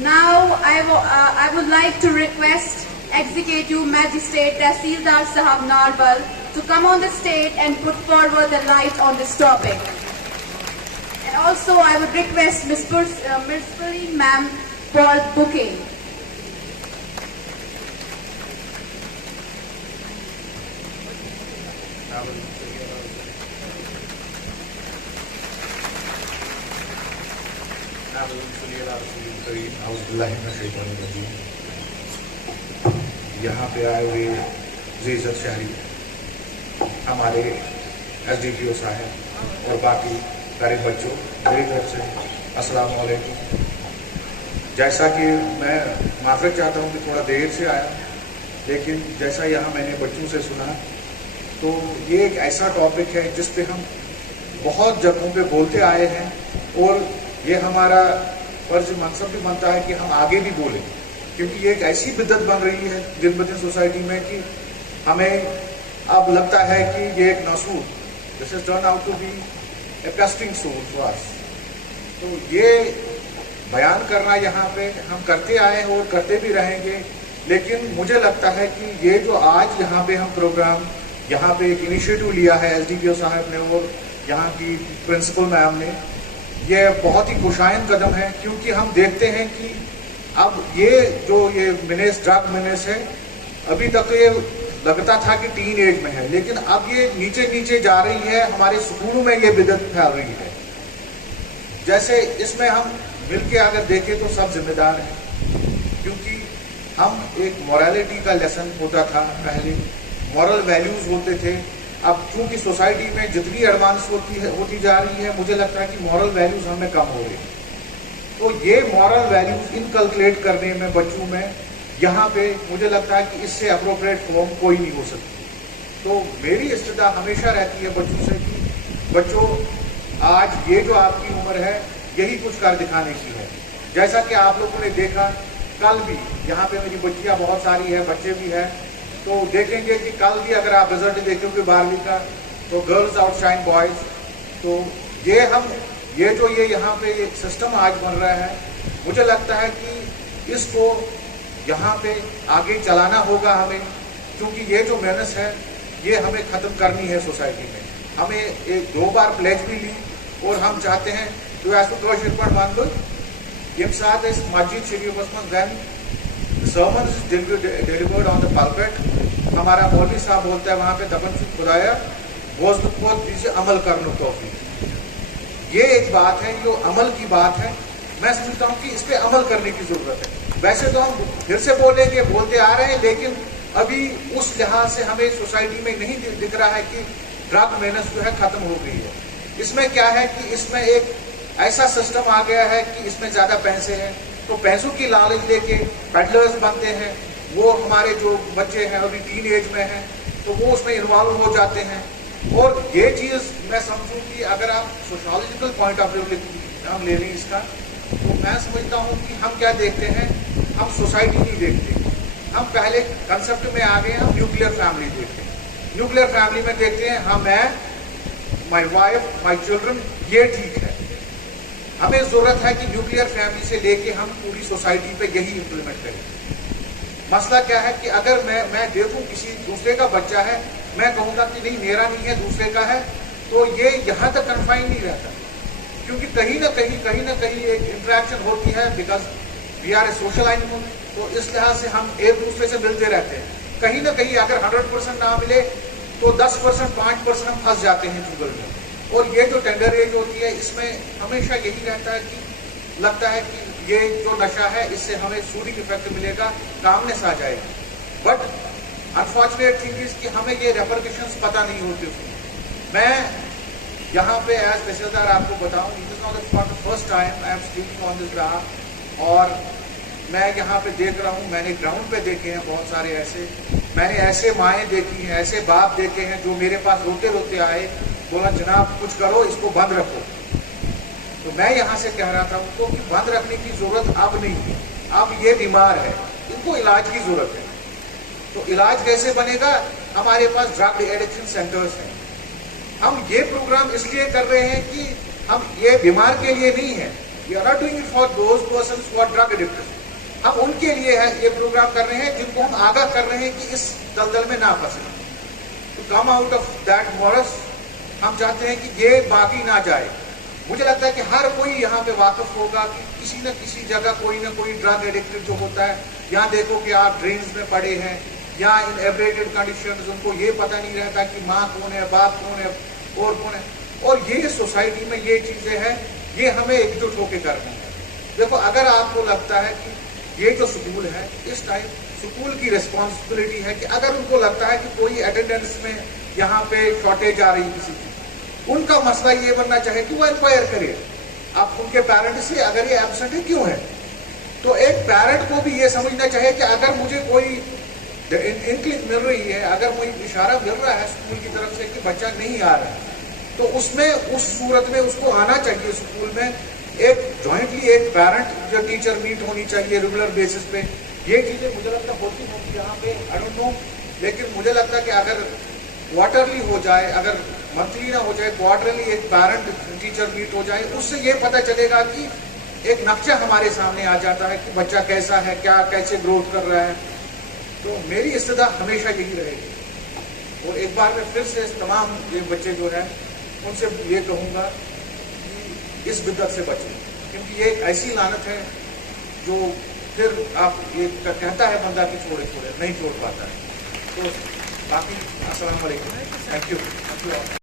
Now I would like to request Executive Magistrate Tahsildar Sahab Narwal to come on the stage and put forward the light on this topic. And also I would request Ms. Pursuline Ma'am for booking. यहाँ पे आए हुए इज़्ज़त शहरी हमारे SDPO साहब और बाकी सारे बच्चों मेरी तरफ से अस्सलाम वालेकुम। जैसा कि मैं माफ़रत चाहता हूँ कि थोड़ा देर से आया, लेकिन जैसा यहाँ मैंने बच्चों से सुना तो ये एक ऐसा टॉपिक है जिस पे हम बहुत जगहों पे बोलते आए हैं और ये हमारा फर्ज मनसब भी बनता है कि हम आगे भी बोलें, क्योंकि ये एक ऐसी बिद्दत बन रही है दिन ब दिन सोसाइटी में कि हमें अब लगता है कि ये एक नासूर, this is turn out to be a festering sore for us. तो ये बयान करना यहाँ पे हम करते आए और करते भी रहेंगे, लेकिन मुझे लगता है कि ये जो आज यहाँ पे हम प्रोग्राम यहाँ पे एक इनिशिएटिव लिया है SDPO साहब ने और यहाँ की प्रिंसिपल मैम ने, ये बहुत ही खुशाइन कदम है, क्योंकि हम देखते हैं कि अब ये जो ये मिनेस ड्रग मिनेस है, अभी तक तो ये लगता था कि टीन एज में है, लेकिन अब ये नीचे नीचे जा रही है, हमारे स्कूलों में ये बिदत फैल रही है। जैसे इसमें हम मिलके अगर देखें तो सब जिम्मेदार हैं, क्योंकि हम एक मोरालिटी का लेसन होता था पहले, मॉरल वैल्यूज होते थे। अब चूंकि सोसाइटी में जितनी एडवांस होती जा रही है, मुझे लगता है कि मॉरल वैल्यूज हमें कम हो रही है। तो ये मॉरल वैल्यूज इनकलकुलेट करने में बच्चों में यहाँ पे मुझे लगता है कि इससे अप्रोप्रिएट फॉर्म कोई नहीं हो सकती। तो मेरी इस्तदा हमेशा रहती है बच्चों से कि बच्चों, आज ये जो आपकी उम्र है यही कुछ कर दिखाने की है। जैसा कि आप लोगों ने देखा, कल भी यहाँ पे मेरी बच्चियाँ बहुत सारी है, बच्चे भी हैं, तो देखेंगे कि कल भी अगर आप रिजल्ट देखोगे 12वीं का, तो गर्ल्स आउटशाइन बॉयज। तो ये जो यहाँ पे एक सिस्टम आज बन रहा है, मुझे लगता है कि इसको यहाँ पे आगे चलाना होगा हमें, क्योंकि ये जो मेहनत है ये हमें ख़त्म करनी है सोसाइटी में। हमें एक 2 बार प्लेज भी ली और हम चाहते हैं तो ये साथ इस मस्जिद शरीफ sermon is delivered on the pulpit। हमारा मौलवी साहब बोलता है वहाँ पे दफन खुदाया वो दीजिए अमल करने तौफीक। ये एक बात है, जो अमल की बात है, मैं समझता हूँ कि इस पे अमल करने की जरूरत है। वैसे तो हम फिर से बोलते आ रहे हैं, लेकिन अभी उस लिहाज से हमें सोसाइटी में नहीं दिख रहा है कि ड्रग मेनेस जो है खत्म हो गई है। इसमें क्या है कि इसमें एक ऐसा सिस्टम आ गया है कि इसमें ज्यादा पैसे हैं, तो पैसों की लालच लेके पेडलर्स बनते हैं। वो हमारे जो बच्चे हैं अभी टीन एज में हैं, तो वो उसमें इन्वॉल्व हो जाते हैं। और ये चीज़ मैं समझूं कि अगर आप सोशोलॉजिकल पॉइंट ऑफ व्यू हम ले लें इसका, तो मैं समझता हूँ कि हम क्या देखते हैं, हम सोसाइटी नहीं देखते, हम पहले कंसेप्ट में आ गए, हम न्यूक्लियर फैमिली देखते हैं। न्यूक्लियर फैमिली में देखते हैं हम, मैं, माई वाइफ, माई चिल्ड्रन, ये ठीक है। हमें जरूरत है कि न्यूक्लियर फैमिली से लेके हम पूरी सोसाइटी पे यही इंप्लीमेंट करें। मसला क्या है कि अगर मैं देखूं किसी दूसरे का बच्चा है, मैं कहूँगा कि नहीं मेरा नहीं है दूसरे का है, तो ये यहाँ तक कन्फाइन नहीं रहता, क्योंकि कहीं ना कहीं एक इंटरेक्शन होती है, because we are a social animal. तो इस लिहाज से हम एक दूसरे से मिलते रहते हैं। कहीं ना कहीं अगर 100% ना मिले तो 10%, 5% हम फंस जाते हैं चुगल में। और ये जो टेंडर एज होती है, इसमें हमेशा यही रहता है कि लगता है कि ये जो नशा है इससे हमें सूदिंग इफेक्ट मिलेगा, कामनेस आ जाएगी। बट अनफॉर्चुनेट थिंग इज कि हमें ये रेपरकशंस पता नहीं होते उसमें। मैं यहाँ पे एज तहसीलदार आपको बताऊँ, it is not for the first time I am speaking on this graph, और मैं यहाँ पे देख रहा हूँ, मैंने ग्राउंड पे देखे हैं बहुत सारे ऐसे, मैंने ऐसे माएँ देखी हैं, ऐसे बाप देखे हैं जो मेरे पास रोते रोते आए, बोला जनाब कुछ करो, इसको बंद रखो। तो मैं यहाँ से कह रहा था उनको कि बंद रखने की जरूरत अब नहीं है, अब ये बीमार है, इनको इलाज की जरूरत है। तो इलाज कैसे बनेगा? हमारे पास ड्रग एडिक्शन सेंटर्स हैं। हम ये प्रोग्राम इसलिए कर रहे हैं कि हम ये बीमार के लिए नहीं है, we are not doing it for those persons who are drug addicted. हम उनके लिए है ये प्रोग्राम कर रहे हैं जिनको हम आगाह कर रहे हैं कि इस दलदल में ना फंसे, तो कम आउट ऑफ दैट मॉरस। हम चाहते हैं कि ये बाकी ना जाए। मुझे लगता है कि हर कोई यहाँ पे वाकिफ होगा कि किसी न किसी जगह कोई ना कोई ड्रग एडिक्टेड जो होता है, यहाँ देखो कि आप ड्रेन्स में पड़े हैं या इन एब्रेटेड कंडीशंस, उनको ये पता नहीं रहता कि माँ कौन है, बाप कौन है और कौन है। और ये सोसाइटी में ये चीजें हैं, ये हमें एकजुट होकर करनी है। देखो, अगर आपको लगता है कि ये जो स्कूल है, इस टाइम स्कूल की रिस्पॉन्सिबिलिटी है कि अगर उनको लगता है कि कोई अटेंडेंस में यहाँ पे शॉर्टेज आ रही है किसी की, उनका मसला ये बनना चाहे कि वो इंक्वायर करे आप उनके पेरेंट से, अगर ये एब्सेंट है क्यों है। तो एक पेरेंट को भी ये समझना चाहिए कि अगर मुझे कोई इंक्लिज मिल रही है, अगर मुझे इशारा मिल रहा है स्कूल की तरफ से कि बच्चा नहीं आ रहा है, तो उसमें उस सूरत में उसको आना चाहिए स्कूल में। एक जॉइंटली एक पेरेंट जो टीचर मीट होनी चाहिए रेगुलर बेसिस पे। ये चीजें मुझे लगता है होती होंगी यहाँ पे, आई डोंट नो, लेकिन मुझे लगता है कि अगर क्वार्टरली हो जाए, अगर मंथली ना हो जाए, क्वार्टरली एक पेरेंट टीचर मीट हो जाए, उससे ये पता चलेगा कि एक नक्शा हमारे सामने आ जाता है कि बच्चा कैसा है, क्या कैसे ग्रोथ कर रहा है। तो मेरी इस्तदा हमेशा यही रहेगी। और एक बार मैं फिर से तमाम ये बच्चे जो है उनसे ये कहूँगा कि इस बिद्दत से बचें, क्योंकि ये एक ऐसी लानत है जो फिर आप ये कहता है बंदा कि छोड़े छोड़े नहीं छोड़ पाता है। तो बाकी अस्सलाम वालेकुम, थैंक यू।